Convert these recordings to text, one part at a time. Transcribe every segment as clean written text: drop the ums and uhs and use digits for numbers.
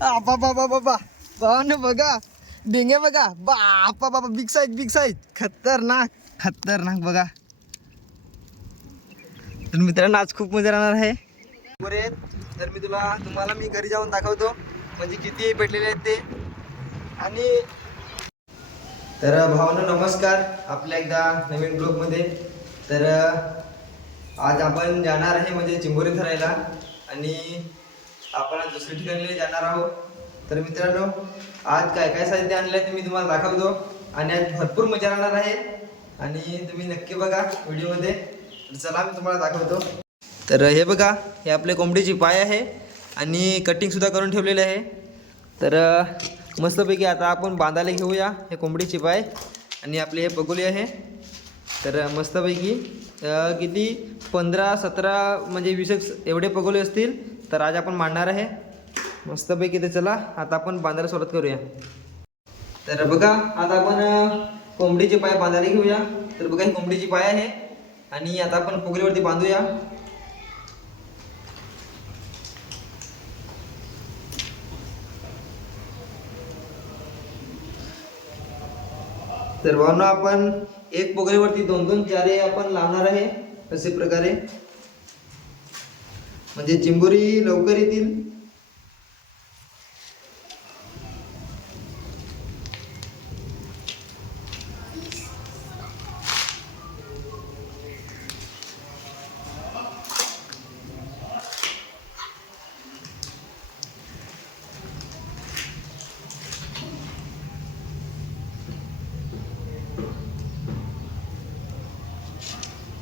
बाबा बाबा भावानं बघा ढेंगे बघा बापा बाबा बिग साईज खतरनाक खतरनाक बघा. तर मित्रांनो आज खूप मजा राहणार आहे. तर मी तुम्हाला मी घरी जाऊन दाखवतो म्हणजे किती भेटलेले आहेत ते. आणि तर भावांनो नमस्कार आपल्या एकदा नवीन ब्लॉगमध्ये. तर आज आपण जाणार आहे म्हणजे चिंबोरी धरायला आणि आपण आज दुसऱ्या ठिकाणी जाणार आहोत. तर मित्रांनो आज काय काय साहित्य आणलं आहे ते मी तुम्हाला दाखवतो आणि आज भरपूर मजा राहणार आहे आणि तुम्ही नक्की बघा व्हिडिओमध्ये. तर चला मी तुम्हाला दाखवतो. तर हे बघा हे आपले कोंबडीची पाय आहे आणि कटिंगसुद्धा करून ठेवलेले आहे. तर मस्तपैकी आता आपण बांधायला घेऊया हे कोंबडीचे पाय आणि आपले हे पगोली आहे. तर मस्तपैकी किती 15-17 म्हणजे 20 एवढे पगोले असतील तर आज आपण मांडणार आहे मस्तपैकी. तर चला आता आपण बांधायला सुरुवात करूया. तर बघा आता आपण कोंबडीचे पाय बांधायला घेऊया. तर बघा ही कोंबडीची पाय आहे आणि आता आपण पगोलीवरती बांधूया. तर भावना आपण एक पगडीवरती 2-2 चारे आपण लावणार आहे असे प्रकारे म्हणजे चिंबोरी लवकर येतील.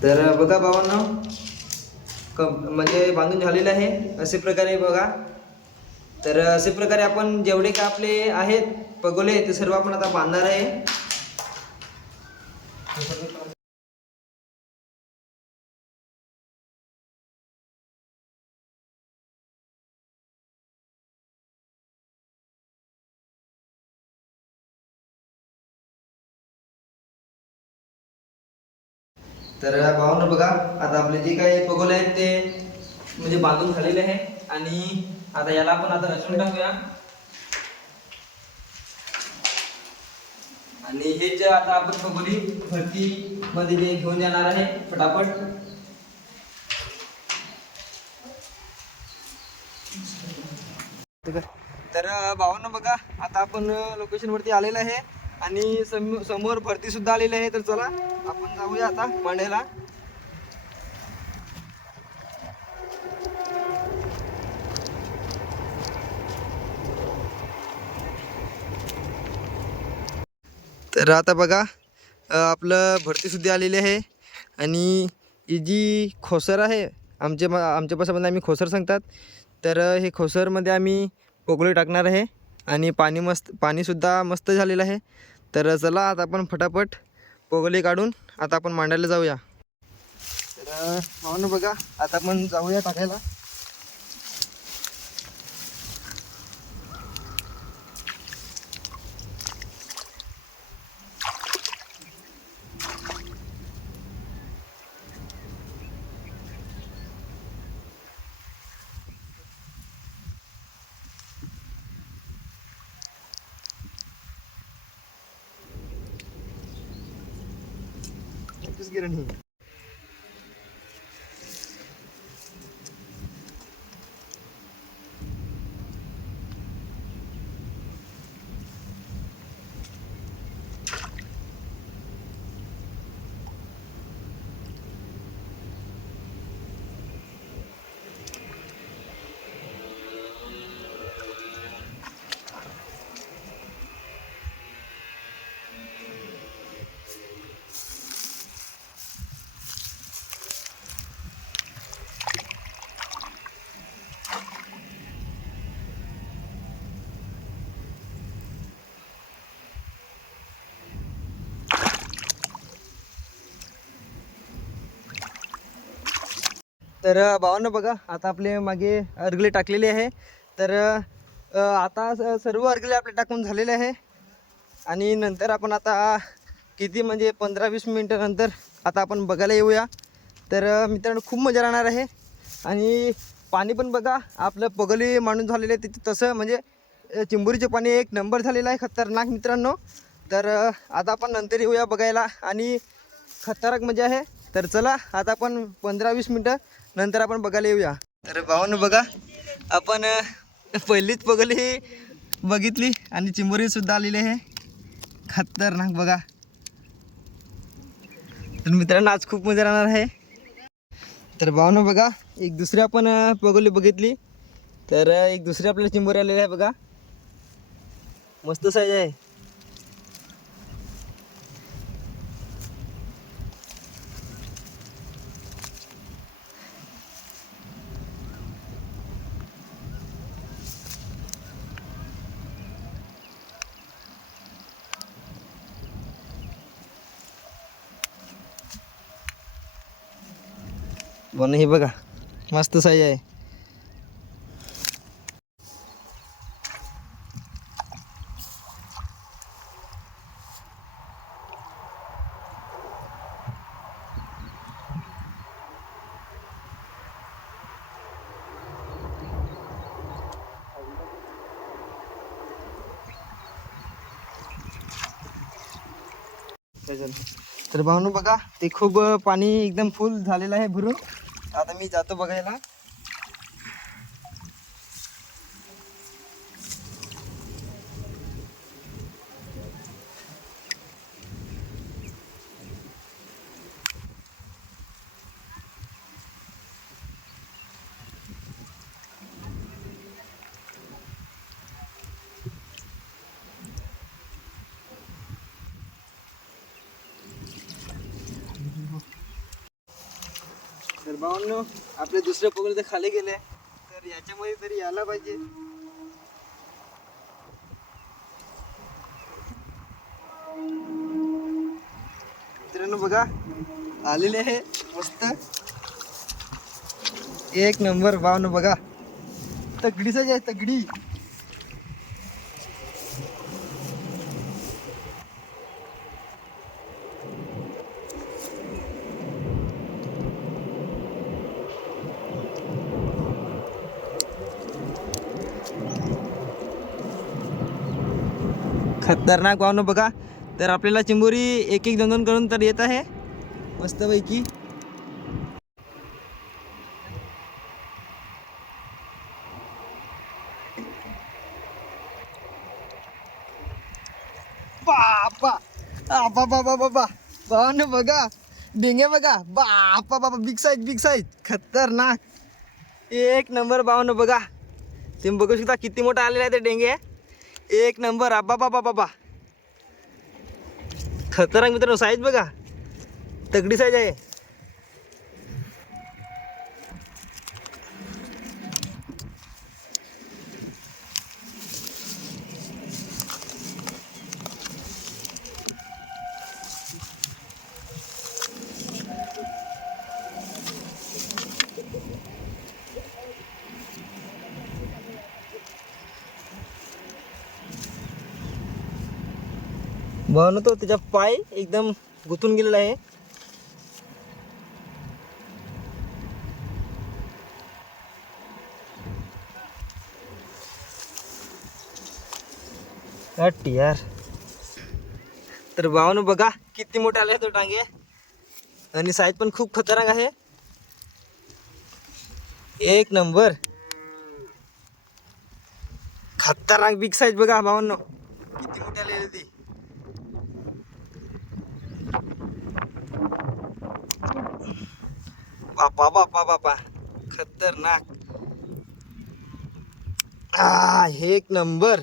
तर बघा भावांनो म्हणजे बांधून झालेले आहे असे प्रकारे बघा. तर असे प्रकारे आपण जेवढे का आपले आहेत पगोले ते सर्व आपण आता बांधणार आहे. तर भावांनो बघा आता आपले जे काही पगोले आहेत ते म्हणजे बांधून झालेले आहे आणि आता याला आपण आता रचून टाकूया. आणि हे जे आता आपण पगोली भरती मध्ये जे घेऊन जाणार आहे फटाफट. तर भावांनो बघा आता आपण लोकेशन वरती आलेलं आहे आणि समोर भरती सुद्धा आलेली आहे. तर चला आपण जाऊया आता मांडायला. तर आता बघा आपलं भरती सुद्धा आलेली आहे आणि ही जी खोसर आहे आमच्या भाषेमध्ये आम्ही खोसर सांगतात. तर हे खोसरमध्ये आम्ही पगोली टाकणार आहे आणि पाणीसुद्धा मस्त झालेलं आहे. तर चला आता आपण फटाफट पगोली काढून आता आपण मांडायला जाऊया. तर भावांनो बघा आता आपण जाऊया टाकायला. गिरणी तर भावांनो बघा आता आपले मागे अर्गले टाकलेले आहे. तर आता सर्व अर्गले आपले टाकून झालेले आहे आणि नंतर आपण आता किती म्हणजे 15-20 मिनिटानंतर आता आपण बघायला येऊया. तर मित्रांनो खूप मजा राहणार आहे आणि पाणी पण बघा आपलं पगली मांडून झालेलं आहे तिथे तसं म्हणजे चिंबोरीचे पाणी एक नंबर झालेलं आहे, खतरनाक मित्रांनो. तर आता आपण नंतर येऊया बघायला आणि खतरनाक मजा आहे. तर चला आता आपण 15-20 मिनटं नंतर आपण बघायला येऊया. तर भावांनो बघा, आपण पहिलीच पगोली बघितली आणि चिंबोरीसुद्धा आलेली आहे, खतरनाक बघा. तर मित्रांनो आज खूप मजा राहणार आहे. तर भावांनो बघा, एक दुसरी आपण पगोली बघितली, तर एक दुसरी आपल्याला चिंबोरी आलेली आहे बघा, मस्त साईज आहे. बन हे बघा, मस्त साईज आहे. तर भावनो बघा, ते खूप पाणी एकदम फुल झालेलं आहे भरून. आता मी जातो बघायला. तर भावांनो, आपले दुसरे पगोले तर खाली गेले, तर याच्यामध्ये तरी यायला पाहिजे. मित्रांनो बघा, आलेले आहे मस्त एक नंबर. भावांनो बघा, तगडीच आहे, तगडी. खतरनाक भावनो बघा. तर आपल्याला चिंबोरी एक एक दोन दोन करून तर येत आहे मस्तपैकी. बापा बाबा बाबा बाबा भावनो बघा, डेंगे बघा, बापा बाबा, बिग साईज, बिग साईज, खतरनाक एक नंबर. भावनो बघा, तुम्ही बघू शकता किती मोठा आलेला आहे ते डेंगे, एक नंबर. आबा बाबा बाबा, खतरनाक मित्रांनो, साईज बघा, तगडी साईज आहे. भावनो तो त्याचा पाय एकदम गुंतून गेलेला आहे. यार, तर भावनो बघा किती मोठा आला तो टांगे, आणि साईज पण खूप खतरनाक आहे, एक नंबर. खतरनाक बिग साईज बघा भावांनो, किती मोठी आलेली ती. बापा बापा बापा, खतरनाक. एक नंबर.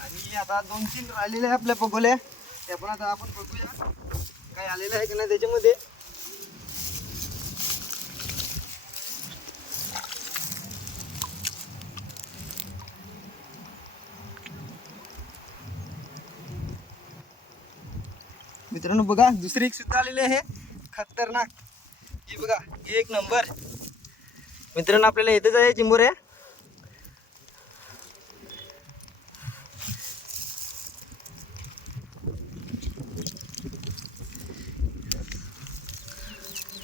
आणि आता 2-3 राहिलेले आहे आपल्या पगोल्या, त्या पण आता आपण बघूया काय आलेलं आहे की नाही त्याच्यामध्ये. मित्रांनो बघा, दुसरी एक सुद्धा आलेली आहे, खतरनाक. ही बघा, एक नंबर. मित्रांनो आपल्याला येतच आहे चिंबोऱ्या.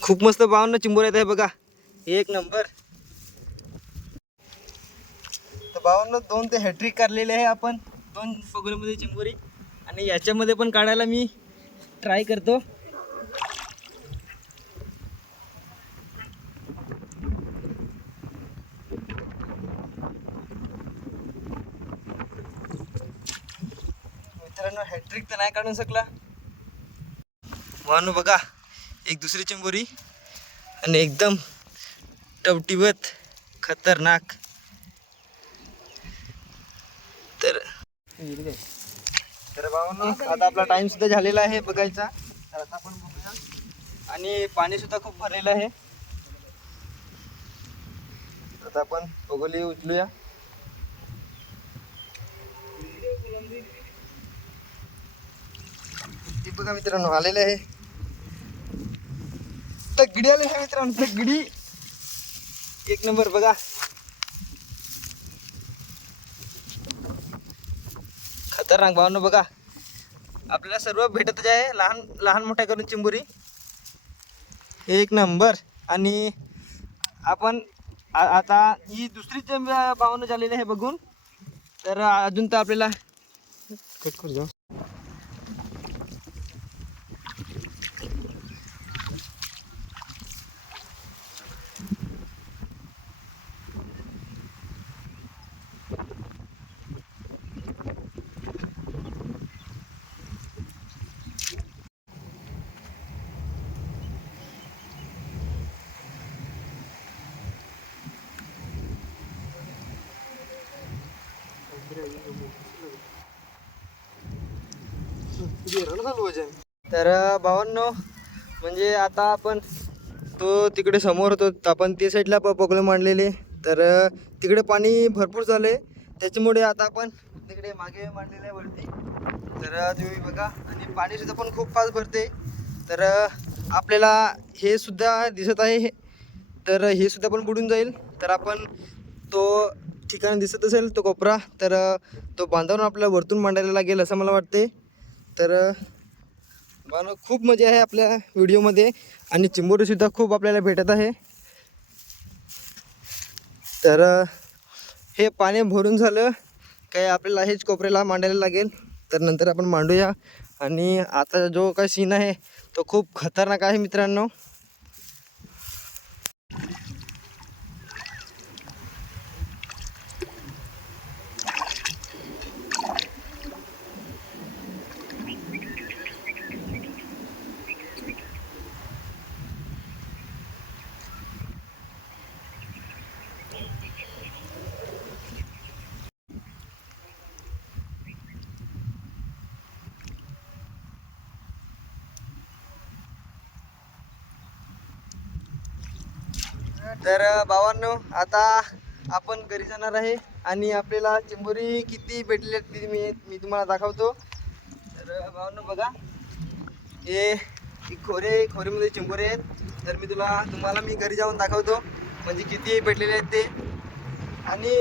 खूप मस्त भावांना चिंबोऱ्या आहे बघा, एक नंबर. भावांनो 2 ते हॅट्रिक काढलेले आहे आपण 2 पगोलीमध्ये चिंबोरी. आणि याच्यामध्ये पण काढायला मी ट्राय करतो. मित्रांनो हॅट्रिक तर नाही काढून शकला भावांनो. बघा एक दुसरी चिंबोरी आणि एकदम टवटीवत खतरनाक. तर भावांनो आता आपला टाइम सुद्धा झालेला आहे बघायचा. तर आता आपण बघूया. आणि पाणी सुद्धा खूप भरलेलं आहे. आता आपण पगोली उचलूया. ती बघा मित्रांनो आलेले आहे. तगडी आले आहे मित्रांनो, तगडी एक नंबर. बघा खतरनाक भावांनो. बघा आपल्याला सर्व भेटतच आहे, लहान लहान मोठ्या करून चिंबोरी एक नंबर. आणि आपण आता ही दुसरी भावांनो झालेली आहे बघून. तर अजून तर आपल्याला कट करू जाऊ. तर भावांनो म्हणजे आता आपण तो तिकडे समोर होतो, आपण ते साईडला पगोले मांडलेले. तर तिकडे पाणी भरपूर झाले, त्याच्यामुळे आता आपण तिकडे मागे मांडलेले आहे वरती. तर तुम्ही बघा. आणि पाणी सुद्धा पण खूप फास्ट भरते. तर आपल्याला हे सुद्धा दिसत आहे. तर हे सुद्धा पण बुडून जाईल. तर आपण तो ठिकाण दिसत असेल तो कोपरा, तर तो बांधावून आपल्याला वरतून मांडायला लागेल असं मला वाटते. तर बानो खूप मजा आहे आपल्या व्हिडिओमध्ये. आणि चिंबोरी सुद्धा खूप आपल्याला भेटत आहे. तर हे पाणी भरून झालं काय आपल्याला हेच कोपऱ्याला मांडायला लागेल. तर नंतर आपण मांडूया. आणि आता जो काय सीन आहे तो खूप खतरनाक आहे मित्रांनो. तर भावांनो आता आपण घरी जाणार आहे. आणि आपल्याला चिंबोरी किती भेटले ते मी तुम्हाला दाखवतो. तर भावांनो बघा हे खोरीमध्ये चिंबोरी आहेत. तर मी तुम्हाला घरी जाऊन दाखवतो म्हणजे किती भेटलेले आहेत ते. आणि